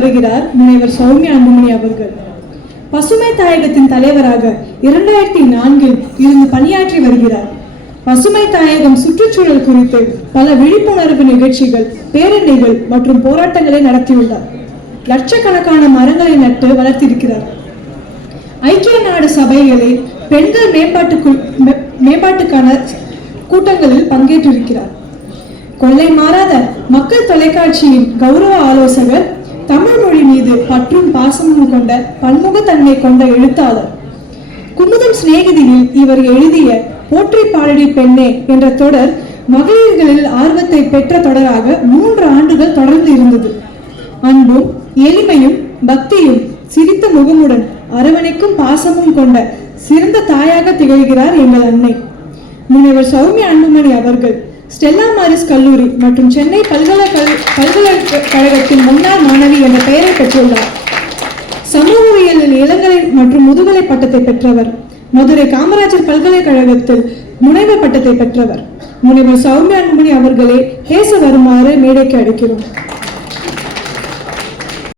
வருகிறார் முனைவர் சௌமியா அன்புமணி அவர்கள். பசுமை தாயகத்தின் தலைவராக 2004 இருந்து பணியாற்றி வருகிறார். பசுமை தாயகம் சுற்றுச்சூழல் குறித்து பல விழிப்புணர்வு நிகழ்ச்சிகள், பேரணிகள் மற்றும் போராட்டங்களை நடத்தியுள்ளார். லட்சக்கணக்கான மரங்களை நட்டு வளர்த்திருக்கிறார். ஐக்கிய நாடு சபைகளில் பெண்கள் மேம்பாட்டுக்கான கூட்டங்களில் பங்கேற்றிருக்கிறார். கொள்ளை மாறாத மக்கள் தொலைக்காட்சியின் கௌரவ ஆலோசகர், தமிழ் மொழி மீது பற்றும் பாசமும் கொண்ட பன்முகத்தன்மை கொண்ட எழுத்தாளர். குமுதம் சிநேகிதியில் இவர் எழுதிய போற்றி பாடடி பெண்ணே என்ற தொடர் மகளிர்களில் ஆர்வத்தை பெற்ற தொடராக 3 ஆண்டுகள் தொடர்ந்து இருந்தது. அன்பும் எளிமையும் பக்தியும் சிரித்த முகமுடன் அரவணைக்கும் பாசமும் கொண்ட சிறந்த தாயாக திகழ்கிறார் எங்கள் அன்னை. முனைவர் சௌமியா அன்புமணி அவர்கள் ஸ்டெல்லா மாரிஸ் கல்லூரி மற்றும் சென்னை பல்கலைக்கழகத்தின் முன்னாள் மாணவி என்ற பெயரை பெற்றுள்ளார். சமூகவியலில் இளங்கலை மற்றும் முதுகலை பட்டத்தை பெற்றவர். மதுரை காமராஜர் பல்கலைக்கழகத்தில் முனைவர் பட்டத்தை பெற்றவர். முனைவர் சௌமியா அன்புமணி அவர்களே பேச வருமாறு மேடைக்கு அழைக்கிறோம்.